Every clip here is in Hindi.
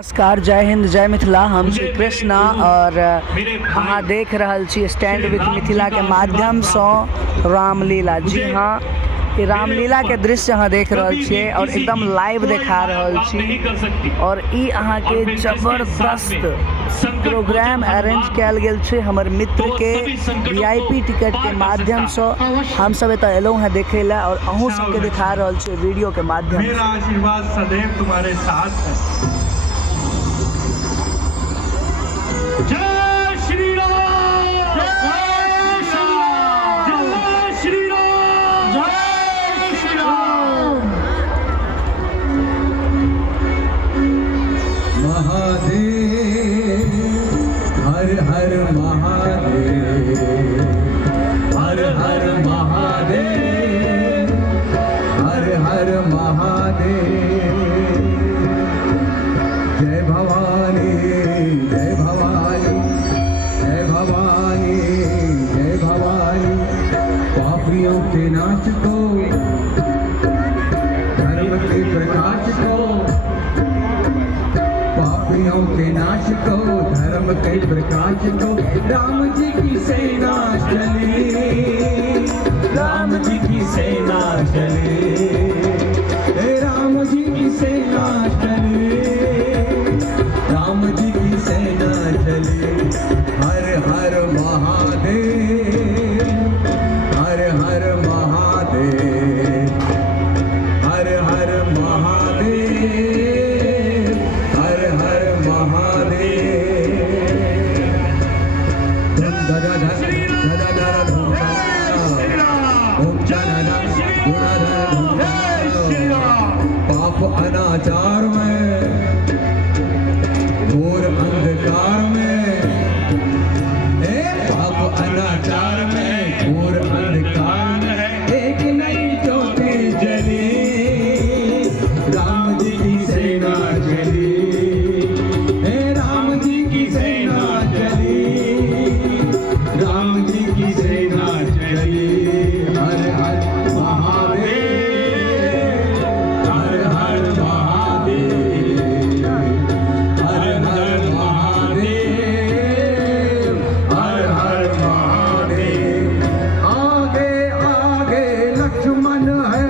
नमस्कार, जय हिंद, जय मिथिला। हम श्री कृष्णा और अहाँ देख रहल छी स्टैंड विथ मिथिला के माध्यम से रामलीला। जी हाँ, ये रामलीला के दृश्य अहाँ देख रहल छियै और एकदम लाइव देखा रहल छी। और ई अहाँ के जबरदस्त प्रोग्राम अरेंज कैल गेल छै हमर मित्र के वीआईपी टिकट के माध्यम से। हम सब एतऽ एलहुँ हैं देखे ला और अहूँ सबके दिखा रहल छियै वीडियो के माध्यम से। मेरा आशीर्वाद सदैव तुम्हारे साथ है। जय श्री राम, जय श्री राम, जय श्री राम, जय श्री राम। महादेव हर हर महादेव, हर हर महादेव, हर हर महादेव। जय भवानी, जय भवानी, जय भवानी, जय भवानी। पापियों के नाश को, धर्म के प्रकाश को, पापियों के नाश को, धर्म के प्रकाश को। राम जी की सेना चली, राम जी की सेना चली, राम जी की सेना चली, राम जी की सेना चली। हर हर महादेव, हर हर महादेव, हर हर महादेव, हर हर महादेव। धम धम धम धम ओम जनन गुणधर पाप अनाचार में, घोर अंधकार में, पाप अनाचार में, घोर अंधकार में एक नई ज्योति जली। राम जी की सेना चली, राम जी की सेना चली, राम जी की सेना चली। हर हर महादेव, हर हर महादेव, हर हर महादेव, हर हर महादेव। आगे आगे लक्ष्मण है,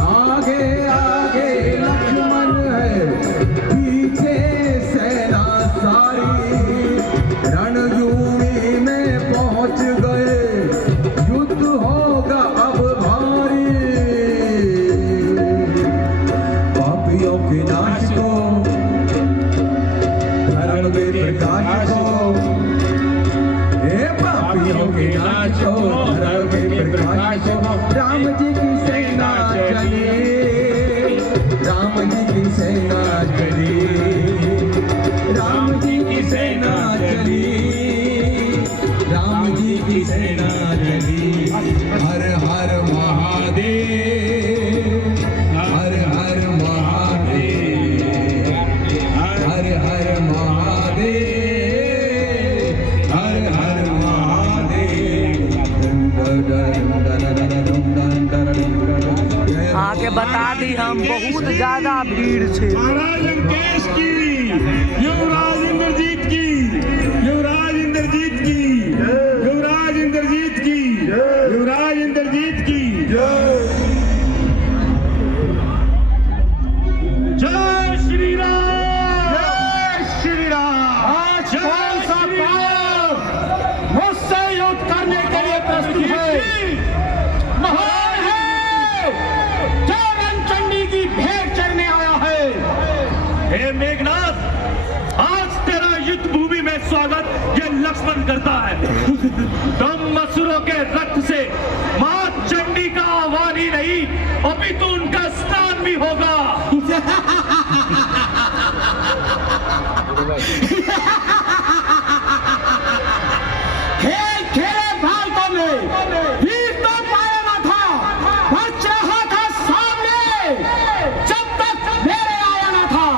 आगे आगे लक्ष्मण है, पीछे सेना सारी। रणभूमि में पहुंच गए, युद्ध होगा अब भारी। पापियों के नाश को, धर्म के प्रकाश को, पापियों के नाश को, धर्म के प्रकाश को। राम जी की सेना चली, राम जी की सेना चली, राम जी की सेना चली, राम जी की सेना चली। हर हर महादेव, हर हर महादेव, हर हर महादेव, हर हर महादेव। आगे बता दी हम बहुत ज्यादा भीड़ छे। महाराज लंकेश की, युवराज इंद्रजीत की, युवराज इंद्रजीत की, युवराज इंद्रजीत की, युवराज इंद्रजीत की। जय श्री राम, जय श्री राम। आज कौन सा पाप मुझसे युद्ध करने के लिए प्रस्तुत है? महान है जो रंगचंडी की भेंट चढ़ने आया है। हे मेघनाथ, आज तेरा युद्ध भूमि में स्वागत ये लक्ष्मण करता है। तुम असुरों के रक्त से मां चंडी का आह्वान ही नहीं, अपितु उनका स्नान भी होगा। खेल खेले बालकों में वीर तो पाया ना था, बच रहा था सामने जब तक मेरे आया ना था।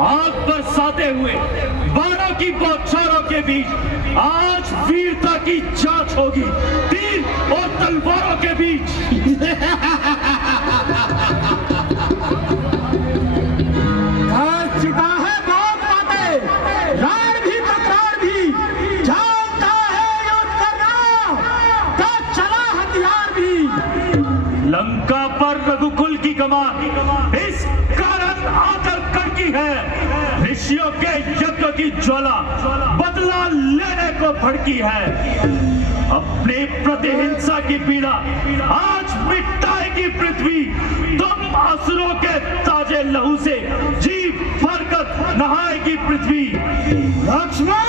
आग बरसाते हुए बाणों की बौछारों के बीच आज वीरता की जांच होगी, तीर और तलवारों के बीच। लंका पर रघुकुल की कमान इस कारण आकर कड़की है। ऋषियों के यज्ञ की ज्वाला बदला लेने को भड़की है। अपनी प्रतिहिंसा की पीड़ा आज मिटाएगी पृथ्वी। तुम असुरों के ताजे लहू से जी भरकर नहाएगी पृथ्वी। लक्ष्मण,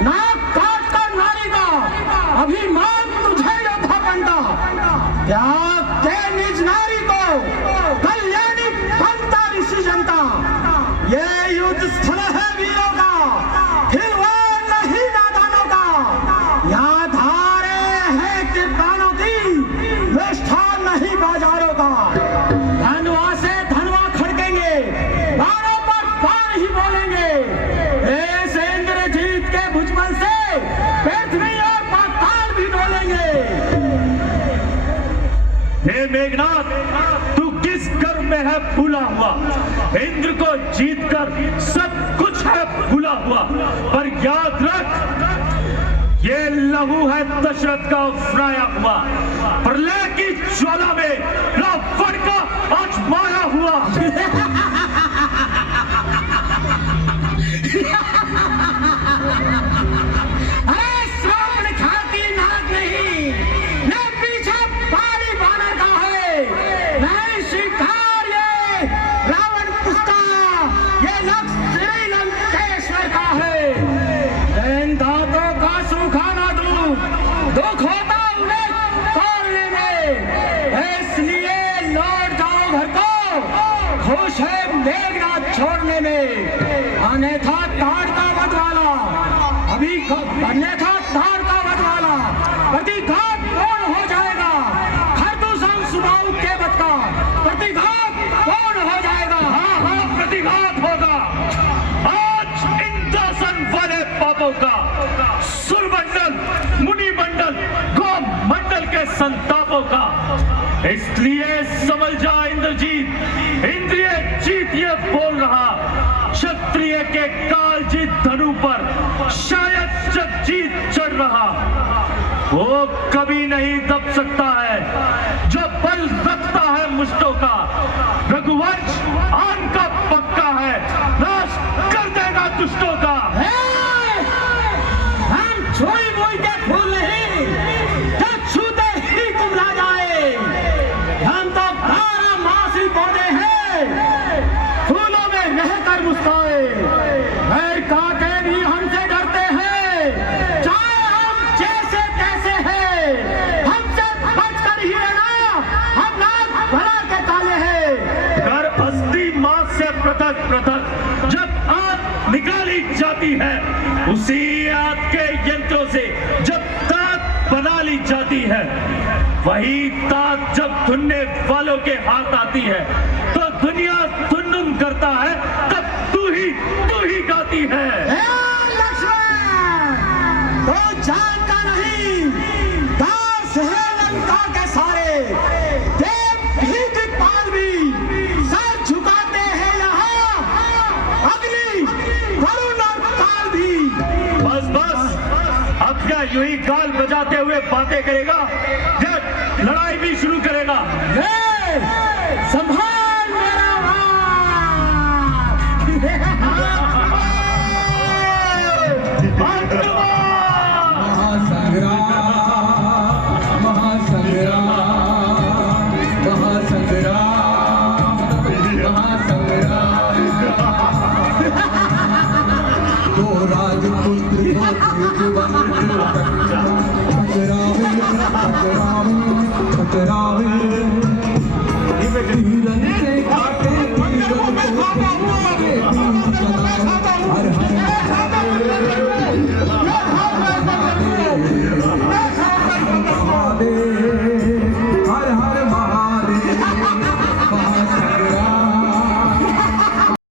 नाक काट कर नारी का अभिमान तुझे योद्धा बनता, त्याग के निज नारी को कल्याणी बनता ऋषि जनता। ये युद्ध स्थल है वीरों का, खिलवाड़ नहीं नादानों का। यहाँ धारे हैं किरदानों की, निष्ठा नहीं बाजारों का। धनवा से धनवा खड़केंगे, बाणों पर बाण ही बोलेंगे। ऐसे इंद्रजीत के भुजबल से पृथ्वी और पाताल भी डोलेंगे। हे मेघनाथ, तू किस कर्म में है भूला हुआ? इंद्र को जीतकर सब कुछ है भूला हुआ। पर याद रख, ये लहू है दशरथ का उफराया हुआ। प्रलय की ज्वाला में रावण का आज माया हुआ। अरे श्रावण खाती नाग नहीं, न पीछे पारी बानर का है, नहीं शिकार ये रावण पुस्ता, ये लक्ष्य श्री लंकेश्वर का है। इन दांतों का सूखा ना दूं, दुख होता उन्हें तोड़ने में। इसलिए लौट जाओ घर को, खुश है मेघनाथ छोड़ने में। अन्यथा ताड़ का बदवाला, अभी अन्यथा ताड़ का बदवाला प्रतिघात पूर्ण हो जाएगा। खरदूषण सुबाहु के बत का प्रतिघात पूर्ण हो जाएगा। हाँ हाँ, प्रतिघात होगा आज इंद्रासन वाले पापों का। सुरमंडल, मुनिमंडल, गोमंडल के संतापों का। इसलिए समझ जा इंद्रजीत, इंद्रिय जीत ये बोल रहा। क्षत्रिय के काल जीत धनु पर शायद जग जीत चढ़ रहा। वो कभी नहीं दब सकता है जो बल रखता है मुष्टों का। रघुवंश आन का पक्का है, नाश कर देगा दुष्टों का। हम छुई मुई के फूल नहीं, जो छूते ही कुमला जाए। हम तो 12 मास ही पौधे हैं, फूलों में रहकर मुस्काए। भय काटे भी हमसे डरते हैं, चाहे हम जैसे तैसे हैं। हमसे बचकर ही रहना, हम नाक भरा के काले हैं। कर अस्थि मांस से पृथक पृथक जब आग निकाली जाती है, उसी आग के यंत्रों से जब ताक बना ली जाती है, वही ताक जब धुनने वालों के हाथ आती है तो दुनिया धुन करता है, तब तू ही गाती है। लक्ष्मण, तो जानता नहीं, दास है लंका के सारे। देव भी दिक्पाल भी सर झुकाते हैं यहाँ, अग्नि वरुण और काल भी। बस बस, अब क्या यूं ही गाल बजाते हुए बातें करेगा? जब लड़ाई भी शुरू करेगा। संभाल मेरा महासंग्राम, महासंग्राम, महासंग्राम, दो राजपुत्र टकरावे, टकरावे, टकरावे।